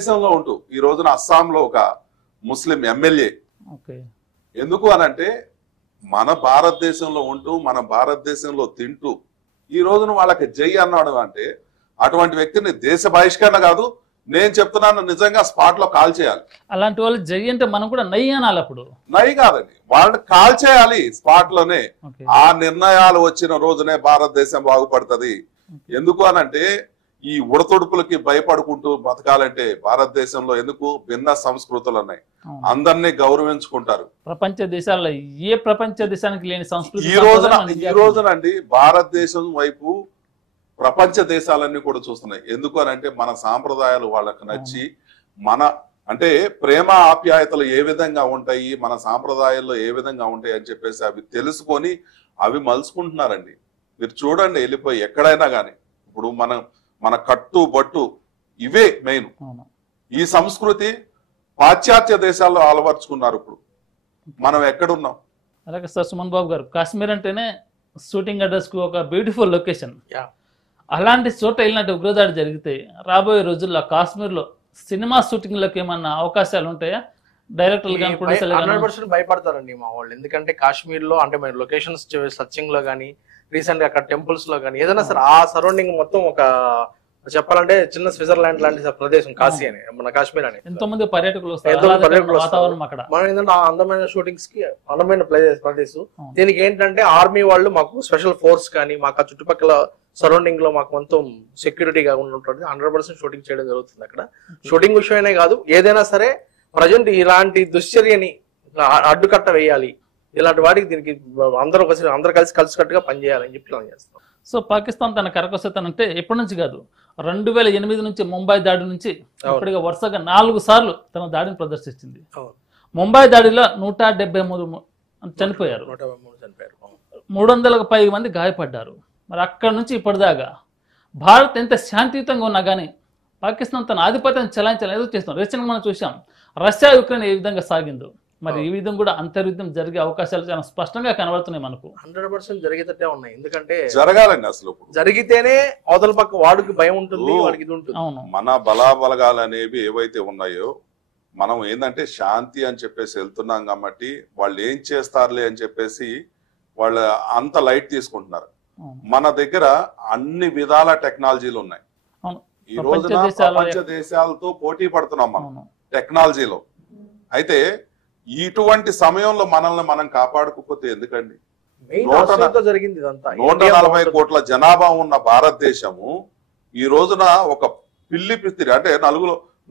దేశంలో ఉంటూ ఈ రోజున అస్సాంలో ఒక ముస్లిం ఎమ్మెల్యే ఎందుకు అనంటే మన భారతదేశంలో ఉంటూ మన భారతదేశంలో తింటూ ఈ రోజున వాళ్ళకి జై అన్నాడు అంటే అటువంటి వ్యక్తిని దేశ బహిష్కరణ కాదు, నేను చెప్తున్నాను నిజంగా స్పాట్ లో కాల్ చేయాలి. అలాంటి వాళ్ళు జై అంటే మనం కూడా నై అనాలి. అప్పుడు నై కాదండి, వాళ్ళని కాల్ చేయాలి స్పాట్ లోనే. ఆ నిర్ణయాలు వచ్చిన రోజునే భారతదేశం బాగుపడుతుంది. ఎందుకు అనంటే ఈ ఉడతొడుపులకి భయపడుకుంటూ బతకాలంటే భారతదేశంలో ఎందుకు భిన్న సంస్కృతులు ఉన్నాయి, అందరినీ గౌరవించుకుంటారు. ప్రపంచ దేశాల్లో ఏ ప్రపంచ దేశానికి లేని సంస్కృతి ఈ రోజునండి భారతదేశం వైపు ప్రపంచ దేశాలన్నీ కూడా చూస్తున్నాయి. ఎందుకు అనంటే మన సాంప్రదాయాలు వాళ్ళకి నచ్చి మన అంటే ప్రేమ ఆప్యాయతలు ఏ విధంగా ఉంటాయి, మన సాంప్రదాయాల్లో ఏ విధంగా ఉంటాయి అని చెప్పేసి అవి తెలుసుకొని అవి మలుచుకుంటున్నారండి. మీరు చూడండి వెళ్ళిపోయి ఎక్కడైనా కానీ ఇప్పుడు మన కట్టు బట్టు ఇవే మెయిన్. ఈ సంస్కృతి పాశ్చాత్య దేశాల్లో అలవర్చుకున్నారు. ఇప్పుడు మనం ఎక్కడున్నాం? అలాగే సార్ సుమన్ బాబు గారు, కాశ్మీర్ అంటేనే షూటింగ్ అడ్రస్ కు ఒక బ్యూటిఫుల్ లొకేషన్. అలాంటి చోట వెళ్ళినట్టు ఉగ్రదాడి జరిగితే రాబోయే రోజుల్లో కాశ్మీర్లో సినిమా షూటింగ్లకు ఏమన్నా అవకాశాలు ఉంటాయా? డైరెక్టర్లు కానీ 100% భయపడతారండి మా వాళ్ళు. ఎందుకంటే కాశ్మీర్ లో అంటే మన లొకేషన్స్ సర్చింగ్ లో కానీ రీసెంట్ గా అక్కడ టెంపుల్స్ లో కానీ ఏదైనా సరే ఆ సరౌండింగ్ మొత్తం ఒక చెప్పాలంటే చిన్న స్విట్జర్లాండ్ లాంటి ప్రదేశం కాశీ అని మన కాశ్మీర్ అని ఎంతో మంది పర్యాటకులు మనం ఏంటంటే ఆ అందమైన షూటింగ్స్ కి అందమైన ప్రదేశం. దీనికి ఏంటంటే ఆర్మీ వాళ్ళు మాకు స్పెషల్ ఫోర్స్ కానీ మాకు ఆ చుట్టుపక్కల సరౌండింగ్ లో మాకు మొత్తం సెక్యూరిటీగా ఉంటుంది. 100% షూటింగ్ చేయడం జరుగుతుంది. అక్కడ షూటింగ్ విషయమే కాదు ఏదైనా సరే ప్రజెంట్ ఇలాంటి దుశ్చర్యని అడ్డుకట్ట వేయాలి, ఇలాంటి వాటికి దీనికి అందరూ కలిసికట్టుగా పనిచేయాలని చెప్పి ప్లాన్ చేస్తాం. సో పాకిస్తాన్ తన కరకసతనంటే ఎప్పటి నుంచి కాదు, 2008 నుంచి ముంబై దాడి నుంచి ఇప్పటిగా వరుసగా 4 సార్లు తన దాడిని ప్రదర్శించింది. ముంబై దాడిలో 173 చనిపోయారు, 300కు పైగా మంది గాయపడ్డారు. మరి అక్కడ నుంచి ఇప్పటిదాకా భారత్ ఎంత శాంతియుతంగా ఉన్నా కానీ పాకిస్తాన్ తన ఆధిపత్యం చెలాయించాలని ఏదో చేస్తున్నాం. రీసెంట్గా మనం చూసాం రష్యా యుక్రెయిన్ ఏ విధంగా సాగిందో, మరి ఈ విధంగా కూడా అంతర్యుద్ధం జరిగే అవకాశాలు చాలా స్పష్టంగా కనబడుతున్నాయి మనకు. 100% జరిగేటట్టే ఉన్నాయి. ఎందుకంటే జరగాలండి, అసలు జరిగితేనే అవతల పక్క వాడికి భయం ఉంటుంది, వాడికి ఇది ఉంటుంది. అవును, మన బలాబలగాలు అనేవి ఏవైతే ఉన్నాయో మనం ఏంటంటే శాంతి అని చెప్పేసి వెళ్తున్నాం కాబట్టి వాళ్ళు ఏం చేస్తారులే అని చెప్పేసి వాళ్ళు అంత లైట్ తీసుకుంటున్నారు. మన దగ్గర అన్ని విధాల టెక్నాలజీలు ఉన్నాయి. ఈ రోజున ప్రపంచ దేశాలతో పోటీ పడుతున్నాం మనం టెక్నాలజీలో. అయితే ఇటువంటి సమయంలో మనల్ని మనం కాపాడుకోకపోతే ఎందుకండి? 140 కోట్ల జనాభా ఉన్న భారతదేశము ఈ రోజున ఒక పిల్లి పిత్తిరి అంటే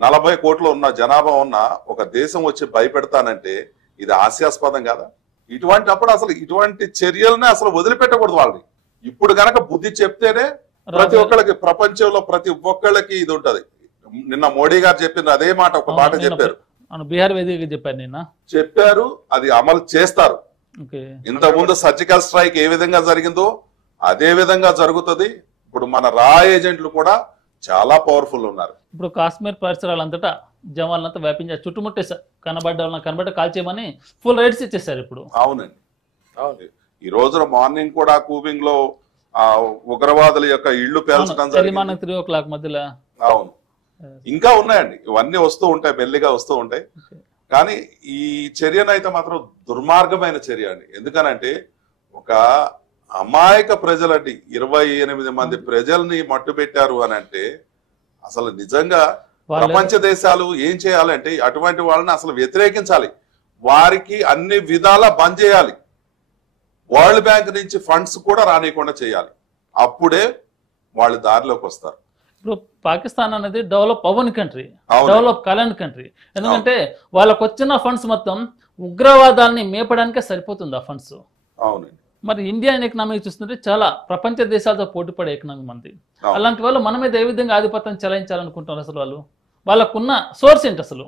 40 కోట్లు ఉన్న జనాభా ఉన్న ఒక దేశం వచ్చి భయపెడతానంటే ఇది హాస్యాస్పదం కదా? ఇటువంటిప్పుడు అసలు ఇటువంటి చర్యలనే అసలు వదిలిపెట్టకూడదు వాళ్ళని. ఇప్పుడు గనక బుద్ధి చెప్తేనే ప్రతి ఒక్కళ్ళకి ప్రపంచంలో ప్రతి ఒక్కళ్ళకి ఇది ఉంటది. నిన్న మోడీ గారు చెప్పింది అదే మాట, ఒక మాట చెప్పారు, బీహార్ వేదికగా చెప్పారు, నిన్న చెప్పారు, అది అమలు చేస్తారు. ఇంతకుముందు సర్జికల్ స్ట్రైక్ ఏ విధంగా జరిగిందో అదే విధంగా జరుగుతుంది. ఇప్పుడు మన రా ఏజెంట్లు కూడా చాలా పవర్ఫుల్ ఉన్నారు. ఇప్పుడు కాశ్మీర్ పరిసరాలంతటా జవాన్లంతా వ్యాపించారు, చుట్టుముట్టేశారు, కనబడ్డ కాల్ చేయమని ఫుల్ రైట్స్ ఇచ్చేసారు ఇప్పుడు. అవునండి, అవును. ఈ రోజున మార్నింగ్ కూడా కూబింగ్ లో ఉగ్రవాదుల యొక్క ఇళ్లు పేల్చడం జరిగింది 3 మధ్యలో. అవును, ఇంకా ఉన్నాయండి, ఇవన్నీ వస్తూ ఉంటాయి, మెల్లిగా వస్తూ ఉంటాయి. కానీ ఈ చర్యనైతే మాత్రం దుర్మార్గమైన చర్య అండి. ఎందుకనంటే ఒక అమాయక ప్రజలండి 28 మంది ప్రజల్ని మట్టు పెట్టారు అని అంటే అసలు నిజంగా ప్రపంచ దేశాలు ఏం చేయాలంటే అటువంటి వాళ్ళని అసలు వ్యతిరేకించాలి, వారికి అన్ని విధాలా బంద్ చేయాలి, వరల్డ్ బ్యాంక్ నుంచి ఫండ్స్ కూడా రానియకుండా చేయాలి. అప్పుడే వాళ్ళు దారిలోకి వస్తారు. ఇప్పుడు పాకిస్తాన్ అనేది డెవలప్ అవ్వని కంట్రీ, డెవలప్ కాలేని కంట్రీ. ఎందుకంటే వాళ్ళకు వచ్చిన ఫండ్స్ మొత్తం ఉగ్రవాదాన్ని మేపడానికే సరిపోతుంది ఆ ఫండ్స్. అవునండి. మరి ఇండియన్ ఎకనామీ చూస్తుంటే చాలా ప్రపంచ దేశాలతో పోటీపడే ఎకనామీ మంది. అలాంటి వాళ్ళు మన మీద ఏ విధంగా ఆధిపత్యం చెలాయించాలనుకుంటారు? అసలు వాళ్ళకున్న సోర్స్ ఏంటి? అసలు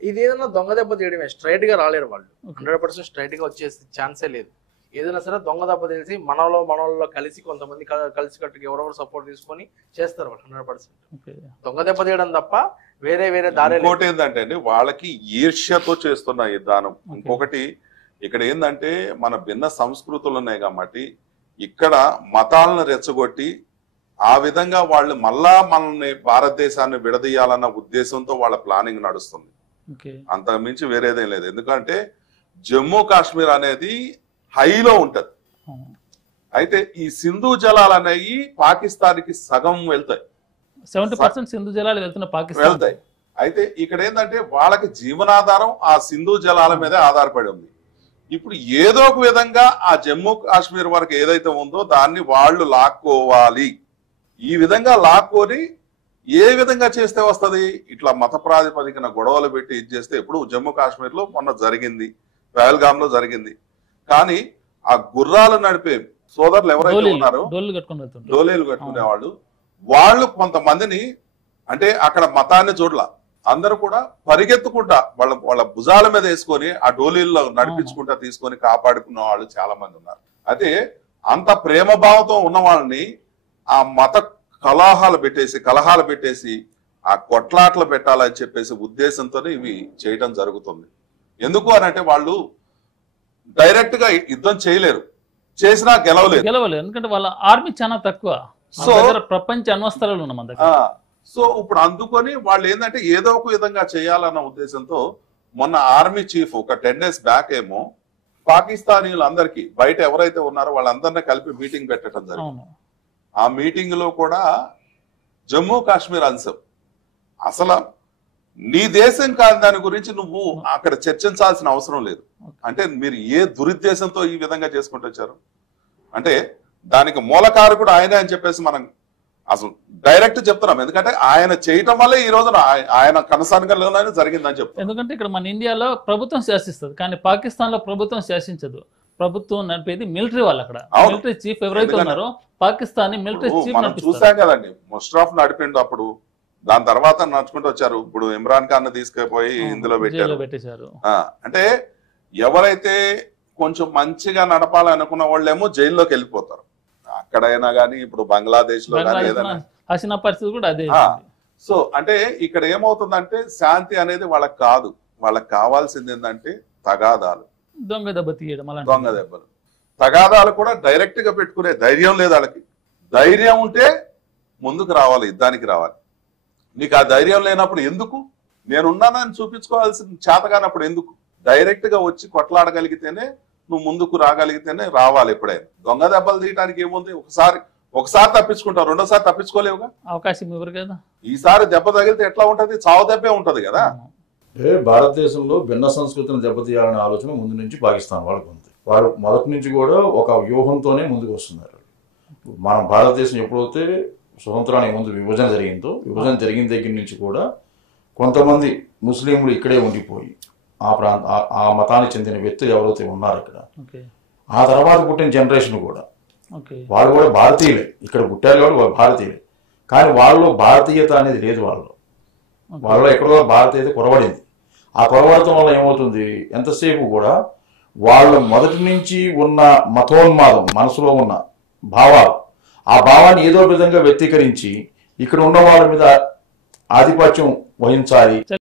ఇది ఏదైనా దొంగ దెబ్బ తీయడమే, స్ట్రైట్ గా రాలేరు వాళ్ళు. 100% స్ట్రైట్ గా వచ్చేసి ఛాన్సే లేదు. ఏదైనా సరే దొంగ దెబ్బ తెలిసి మనలో కలిసి కొంతమంది కలిసి కట్టుకు ఎవరెవరు సపోర్ట్ తీసుకొని చేస్తారు వాళ్ళు 100%. దొంగ దెబ్బ తీయడం తప్ప వేరే దారి. ఇంకోటి ఏంటంటే అండి వాళ్ళకి ఈర్ష్యతో చేస్తున్న ఈ దానం. ఇంకొకటి ఇక్కడ ఏంటంటే మన భిన్న సంస్కృతులు ఉన్నాయి కాబట్టి ఇక్కడ మతాలను రెచ్చగొట్టి ఆ విధంగా వాళ్ళు మళ్ళా మనల్ని భారతదేశాన్ని విడదీయాలన్న ఉద్దేశంతో వాళ్ళ ప్లానింగ్ నడుస్తుంది. అంతకు మించి వేరేదేం లేదు. ఎందుకంటే జమ్మూ కాశ్మీర్ అనేది హైలో ఉంటది. అయితే ఈ సింధు జలాలు అనేవి పాకిస్తాన్కి సగం వెళ్తాయి. 70% సింధు జలాలు వెళ్తాయి. అయితే ఇక్కడ ఏంటంటే వాళ్ళకి జీవనాధారం ఆ సింధు జలాల మీదే ఆధారపడి ఉంది. ఇప్పుడు ఏదో ఒక విధంగా ఆ జమ్మూ కాశ్మీర్ వరకు ఏదైతే ఉందో దాన్ని వాళ్ళు లాక్కోవాలి. ఈ విధంగా లాక్కొని ఏ విధంగా చేస్తే వస్తుంది? ఇట్లా మత ప్రాతిపదికన గొడవలు పెట్టి ఇది చేస్తే, ఇప్పుడు జమ్మూ కాశ్మీర్ లో మొన్న జరిగింది, పహల్గామ్ లో జరిగింది. కానీ ఆ గుర్రాలు నడిపే సోదరులు ఎవరైతే ఉన్నారో డోలీలు కట్టుకునే వాళ్ళు కొంతమందిని, అంటే అక్కడ మతాన్ని చూడలా, అందరూ కూడా పరిగెత్తుకుంటా వాళ్ళ భుజాల మీద వేసుకొని ఆ డోలీల్లో నడిపించుకుంటా తీసుకొని కాపాడుకున్న వాళ్ళు చాలా మంది ఉన్నారు. అయితే అంత ప్రేమ భావంతో ఉన్న వాళ్ళని ఆ మత కలహాలు పెట్టేసి ఆ కొట్లాట్లు పెట్టాలని చెప్పేసి ఉద్దేశంతోనే ఇవి చేయటం జరుగుతుంది. ఎందుకు అని అంటే వాళ్ళు డైరెక్ట్ గా యుద్ధం చేయలేరు, చేసినా గెలవలేదు. ఎందుకంటే వాళ్ళ ఆర్మీ చాలా తక్కువ. సో ప్రపంచ అణ్వస్త్రాలు ఉన్న మన దగ్గర. సో ఇప్పుడు అందుకొని వాళ్ళు ఏంటంటే ఏదో ఒక విధంగా చేయాలన్న ఉద్దేశంతో మొన్న ఆర్మీ చీఫ్ ఒక 10 days బ్యాక్ ఏమో పాకిస్తానీలందరికీ బయట ఎవరైతే ఉన్నారో వాళ్ళందరినీ కలిపి మీటింగ్ పెట్టడం జరిగింది. ఆ మీటింగ్ లో కూడా జమ్మూ కాశ్మీర్ అంశం అసలు నీ దేశం కాని దాని గురించి నువ్వు అక్కడ చర్చించాల్సిన అవసరం లేదు. అంటే మీరు ఏ దురుద్దేశంతో ఈ విధంగా చేసుకుంటూ వచ్చారు అంటే దానికి మూలకారకుడు ఆయనే అని చెప్పేసి మనం అసలు డైరెక్ట్ చెప్తున్నాం. ఎందుకంటే ఆయన చేయటం వల్లే ఈ రోజున ఆయన కనసాగంలోనే జరిగిందని చెప్తాం. ఎందుకంటే ఇక్కడ మన ఇండియాలో ప్రభుత్వం శాసిస్తుంది, కానీ పాకిస్తాన్ లో ప్రభుత్వం శాసించదు. ప్రభుత్వం నడిపేది మిలిటరీ వాళ్ళు. అక్కడ మిలిటరీ చీఫ్ ఎవరైతే ఉన్నారో పాకిస్తానీ మిలిటరీ చీఫ్ చూసాం కదండి. ముషర్రఫ్ నడిపిండు అప్పుడు, దాని తర్వాత నడుచుకుంటూ వచ్చారు. ఇప్పుడు ఇమ్రాన్ ఖాన్ తీసుకుపోయి ఇందులో పెట్టారు. అంటే ఎవరైతే కొంచెం మంచిగా నడపాలనుకున్న వాళ్ళేమో జైల్లోకి వెళ్ళిపోతారు. అక్కడైనా కానీ ఇప్పుడు బంగ్లాదేశ్ లో కానీ ఏదైనా హసీనా పరిస్థితి కూడా అదే. సో అంటే ఇక్కడ ఏమవుతుందంటే శాంతి అనేది వాళ్ళకి కాదు, వాళ్ళకి కావాల్సింది ఏంటంటే తగాదాలు, దొంగ దెబ్బలు. తగాదాలు కూడా డైరెక్ట్ గా పెట్టుకునే ధైర్యం లేదు వాళ్ళకి. ధైర్యం ఉంటే ముందుకు రావాలి, యుద్ధానికి రావాలి. నీకు ఆ ధైర్యం లేనప్పుడు ఎందుకు? నేనున్నానని చూపించుకోవాల్సిన చేతగానప్పుడు ఎందుకు? డైరెక్ట్ గా వచ్చి కొట్లాడగలిగితేనే, నువ్వు ముందుకు రాగలిగితేనే రావాలి. ఎప్పుడైనా దొంగ దెబ్బలు తీయడానికి ఏముంది? ఒకసారి తప్పించుకుంటావు, రెండోసారి తప్పించుకోలేవుగా, అవకాశం ఇవ్వరు కదా. ఈసారి దెబ్బ తగిలితే ఎట్లా ఉంటది? చావు దెబ్బే ఉంటది కదా. భారతదేశంలో భిన్న సంస్కృతిని దెబ్బతీయాలనే ఆలోచన ముందు నుంచి పాకిస్తాన్ వాళ్ళకు ఉంది. వాళ్ళు మొదటి నుంచి కూడా ఒక వ్యూహంతోనే ముందుకు వస్తున్నారు. మన భారతదేశం ఎప్పుడైతే స్వతంత్రానికి ముందు విభజన జరిగిందో, విభజన జరిగిన దగ్గర నుంచి కూడా కొంతమంది ముస్లింలు ఇక్కడే ఉండిపోయి ఆ మతానికి చెందిన వ్యక్తులు ఎవరైతే ఉన్నారో ఇక్కడ, ఆ తర్వాత పుట్టిన జనరేషన్ కూడా వాళ్ళు కూడా భారతీయులే, ఇక్కడ పుట్టారు కాబట్టి వాళ్ళు భారతీయులే. కానీ వాళ్ళలో భారతీయత అనేది లేదు. వాళ్ళలో ఎక్కడో భారతీయత కొరవడింది. ఆ కొరవడటం వల్ల ఏమవుతుంది, ఎంతసేపు కూడా వాళ్ళ మొదటి నుంచి ఉన్న మతోన్మాదం, మనసులో ఉన్న భావాలు, ఆ భావాన్ని ఏదో విధంగా వ్యక్తీకరించి ఇక్కడ ఉన్న వాళ్ళ మీద ఆధిపత్యం వహించాలి.